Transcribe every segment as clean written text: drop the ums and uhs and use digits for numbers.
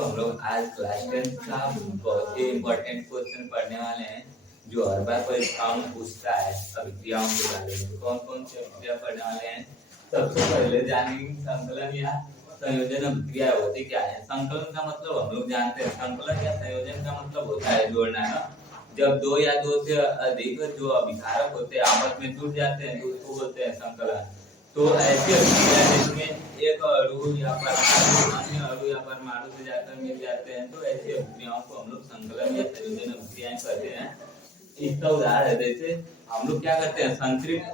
दोस्तों हम लोग आज क्लास 10 का बहुत ही इम्पोर्टेंट क्वेश्चन पढ़ने वाले हैं जो हर बार परीक्षाओं में पूछता है अभिक्रियाओं के बारे में। कौन कौन सी अभिक्रिया पढ़ने वाले हैं? सबसे पहले जानेंगे संकलन या संयोजन अभिक्रिया होती क्या है। संकलन का मतलब हम लोग जानते हैं, संकलन या संयोजन का मतलब होता है जोड़ना ना। जब दो या दो से अधिक जो अभिकारक होते हैं आपस में जुड़ जाते हैं तो उसको बोलते हैं संकलन। तो ऐसी अभिक्रिया जिसमें एक अणु या परमाणु अन्य अणु या परमाणु से जाकर मिल जाते हैं तो ऐसी अभिक्रियाओं को हम लोग संकलन या संयोजन अभिक्रियाएं कहते हैं। इसका उदाहरण जैसे हम लोग क्या करते हैं, संतृप्त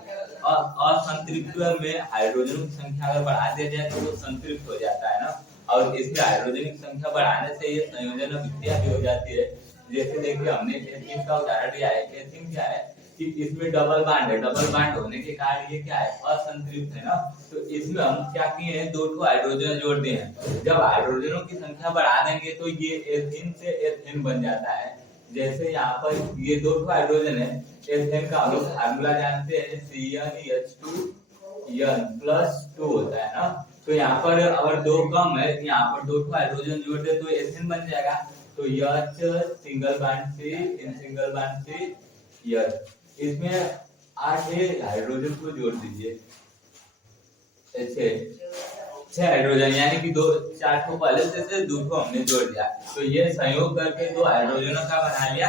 असंतृप्त में हाइड्रोजन की संख्या अगर बढ़ा दिया जाए तो वो संतृप्त हो जाता है ना, और इसमें हाइड्रोजन की संख्या बढ़ाने से ये संयोजन अभिक्रिया भी हो जाती है। जैसे देखिए हमने एथीन का उदाहरण दिया है। एथीन क्या है कि इसमें डबल बॉन्ड है, डबल बॉन्ड होने के कारण ये क्या है, असंतृप्त है ना। तो इसमें हम क्या किए हैं, दो हाइड्रोजन जोड़ दिए हैं। जब हाइड्रोजनों की संख्या बढ़ा देंगे तो ये एथीन से एथेन बन जाता है। जैसे यहाँ पर ये दो हाइड्रोजन है, एथेन का हम लोग फार्मूला जानते हैं CnH2n+2 होता है ना। तो यहाँ पर अगर दो कम है, यहाँ पर दो हाइड्रोजन जोड़ दे तो एथेन बन जाएगा। तो H सिंगल बॉन्ड से इन सिंगल बॉन्ड से H, इसमें 8 हाइड्रोजन को जोड़ दीजिए, 6 हाइड्रोजन, यानी कि 4 को पहले से 2 को हमने जोड़ दिया तो ये संयोग करके 2 हाइड्रोजनों का बना लिया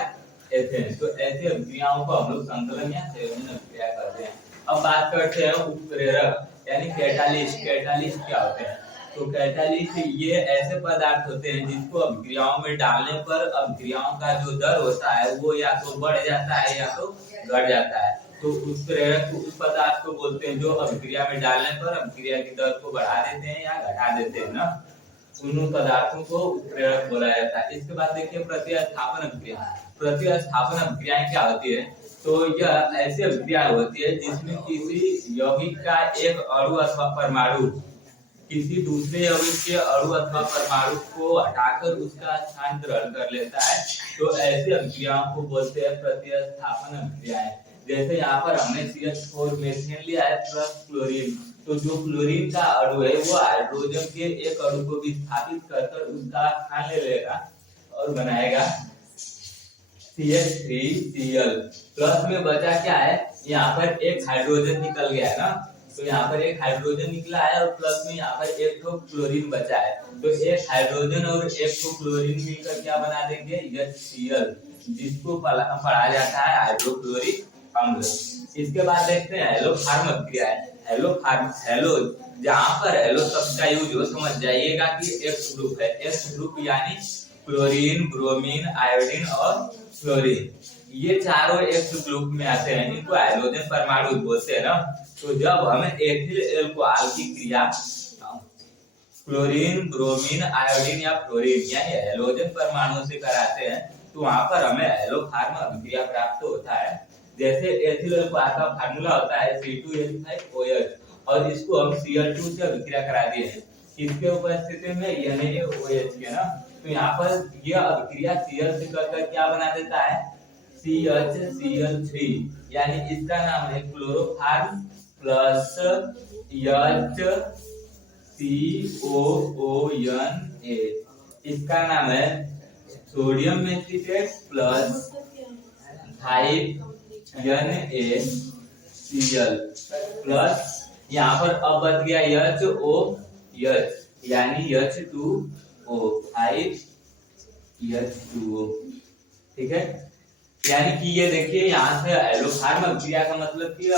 एथेन। तो ऐसी अभिक्रियाओं को हम लोग संकलन या संयोजन अभिक्रिया कहते हैं। अब बात करते हैं उत्प्रेरक यानी कैटालिस्ट। कैटालिस्ट क्या होते हैं? तो कैटालिस्ट ये ऐसे पदार्थ होते हैं जिसको अभिक्रियाओं में डालने पर अभिक्रियाओं का जो दर होता है वो या तो बढ़ जाता है या तो घट जाता है। तो उत्प्रेरक उस पदार्थ को बोलते हैं जो अभिक्रिया में डालने पर अभिक्रिया की दर को बढ़ा देते हैं या घटा देते हैं ना, उन पदार्थों को उत्प्रेरक बोला जाता है। इसके बाद देखिए प्रतिस्थापन अभिक्रिया। प्रतिस्थापन अभिक्रियाएं क्या होती है? तो यह ऐसी अभिक्रिया होती है जिसमें किसी यौगिक का एक अणु अथवा परमाणु किसी दूसरे यौगिक के अणु अथवा परमाणु को हटाकर उसका स्थान ग्रहण कर लेता है। तो ऐसी अभिक्रियाओं को बोलते हैं प्रतिस्थापन अभिक्रियाएं। जैसे यहाँ पर हमने CH4 मीथेन लिया है प्लस क्लोरीन, तो जो क्लोरीन का अणु है वो हाइड्रोजन के एक अणु को विस्थापित कर उसका स्थान ले लेगा और बनाएगा CH3Cl। प्लस में बचा क्या है, यहाँ पर एक हाइड्रोजन निकल गया है ना, तो यहाँ पर एक हाइड्रोजन निकला है और प्लस में यहाँ पर एक तो क्लोरीन बचा है। तो एक हाइड्रोजन और एक तो क्लोरीन मिलकर क्या बना देंगे, HCl, जिसको पढ़ा जाता है हाइड्रोक्लोरिक अम्ल। इसके बाद देखते हैं हेलोफार्म अभिक्रिया है। हेलो जहाँ पर हेलो शब्द का यूज हो समझ जाइएगा कि एक्स ग्रुप है। एक्स ग्रुप यानी क्लोरीन, ब्रोमीन, आयोडीन और फ्लोरीन, ये चारों एक्स ग्रुप में आते हैं। इनको हाइड्रोजन परमाणु बोलते हैं ना। तो जब हम एथिल एल्कोहल की क्रिया क्लोरीन, ब्रोमीन, आयोडीन या फ्लोरीन यानी हेलोजन परमाणु से कराते हैं तो वहां पर हमें हेलोफार्म अभिक्रिया प्राप्त होता है। जैसे एथिल एल्कोहल का फार्मूला होता है C2H5OH और इसको हम Cl2 से अभिक्रिया करा दिए हैं। इसके उपस्थिति में NaOH के ना, तो यहाँ पर यह अभिक्रिया Cl से करकर क्या बना देता है, CHCl3, यानी इसका नाम है क्लोरोफार्म प्लस HCOONA। इसका नाम है सोडियम मेथिलेट प्लस 5NaCl प्लस यहाँ पर अब बच गया HOH यानी H2O, 5H2O, ठीक है। यानी कि ये देखिए यहाँ से हेलोफार्म अभिक्रिया का मतलब कि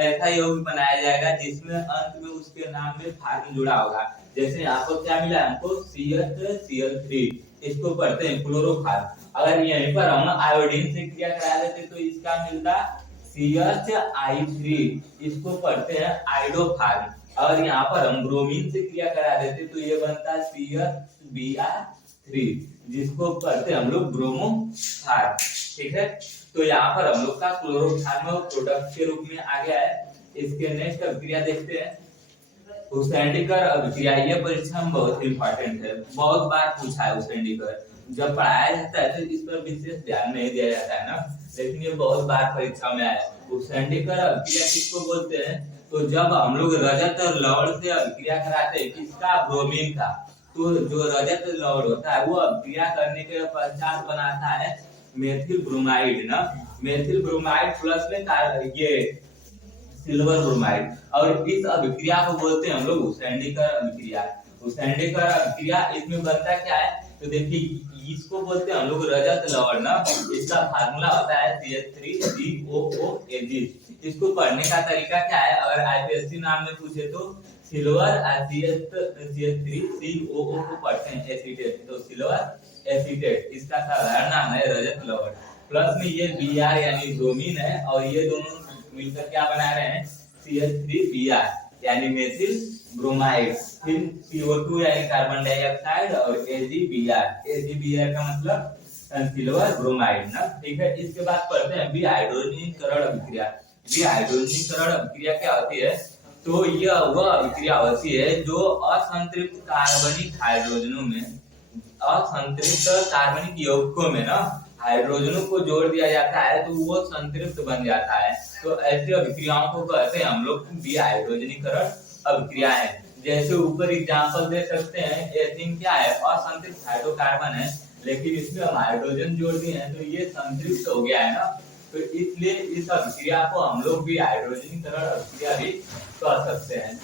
ऐसा यौगिक बनाया जाएगा जिसमें अंत में उसके नाम में फार्म जुड़ा होगा। जैसे यहाँ पर क्या मिला हमको, CHCl3, इसको पढ़ते हैं क्लोरोफार्म। अगर यहीं पर हम आयोडीन से क्रिया करा देते तो इसका मिलता CHI3, इसको पढ़ते हैं आइडोफार्म। अगर यहाँ पर हम ब्रोमीन से क्रिया करा देते तो ये बनता CHBr3, जिसको पढ़ते हम लोग ब्रोमोफार्म, ठीक है। तो यहाँ पर हम लोग का क्लोरोफार्म प्रोडक्ट के रूप में आ गया है। इसके नेक्स्ट अभिक्रिया देखते हैं, हुसैंडीकर अभिक्रिया। ये परीक्षा में बहुत इंपॉर्टेंट है, बहुत बार पूछा है हुसैंडीकर। जब पढ़ाया जाता है तो इस पर विशेष ध्यान नहीं दिया जाता है ना, लेकिन ये बहुत बार परीक्षा में आया। हुसैंडीकर अभिक्रिया किसको बोलते हैं? तो जब हम लोग रजत और लवण से अभिक्रिया कराते हैं, किसका, ब्रोमीन का, तो जो रजत लवण होता है वो अभिक्रिया करने के पश्चात बनाता है मेथिल ब्रोमाइड ना, मेथिल ब्रोमाइड प्लस में ये सिल्वर ब्रोमाइड। और इस अभिक्रिया को बोलते हैं हम लोग उसेंडिकर अभिक्रिया। उसेंडिकर अभिक्रिया इसमें बनता क्या है, तो देखिए इसको बोलते हैं हम लोग रजत लवण ना। इसका फार्मूला होता है CH3COOH। इसको पढ़ने का तरीका क्या है, अगर आईपीएससी नाम में पूछे तो सिल्वर CH3COO को पढ़ते हैं एसीटेट, तो सिल्वर एसीटेट इसका साधारण नाम है रजत लवण। प्लस में ये Br यानी ब्रोमीन है, और ये दोनों मिलकर क्या बना रहे हैं CH3Br यानी मेथिल ब्रोमाइड। फिर CO2 यानी कार्बन डाइऑक्साइड और AgBr, AgBr का मतलब सिल्वर ब्रोमाइड ना, ठीक है। इसके बाद पढ़ते हैं विहाइड्रोजनीकरण अभिक्रिया। विहाइड्रोजनीकरण अभिक्रिया क्या होती है, तो यह वह अभिक्रिया होती है जो असंतृप्त कार्बनिक हाइड्रोजनों में, असंतृप्त कार्बनिक यौगिकों में ना हाइड्रोजनों को जोड़ दिया जाता है तो वो संतृप्त बन जाता है। तो ऐसी अभिक्रियाओं को कहते हैं हम लोग विहाइड्रोजनीकरण अभिक्रियाएं। जैसे ऊपर एग्जांपल दे सकते हैं, एथीन क्या है, असंतृप्त हाइड्रोकार्बन है, लेकिन इसमें हम हाइड्रोजन जोड़ दिए हैं तो ये संतृप्त हो गया है ना, तो इसलिए इस अभिक्रिया को हम लोग विहाइड्रोजनीकरण अभिक्रिया भी कह सकते हैं।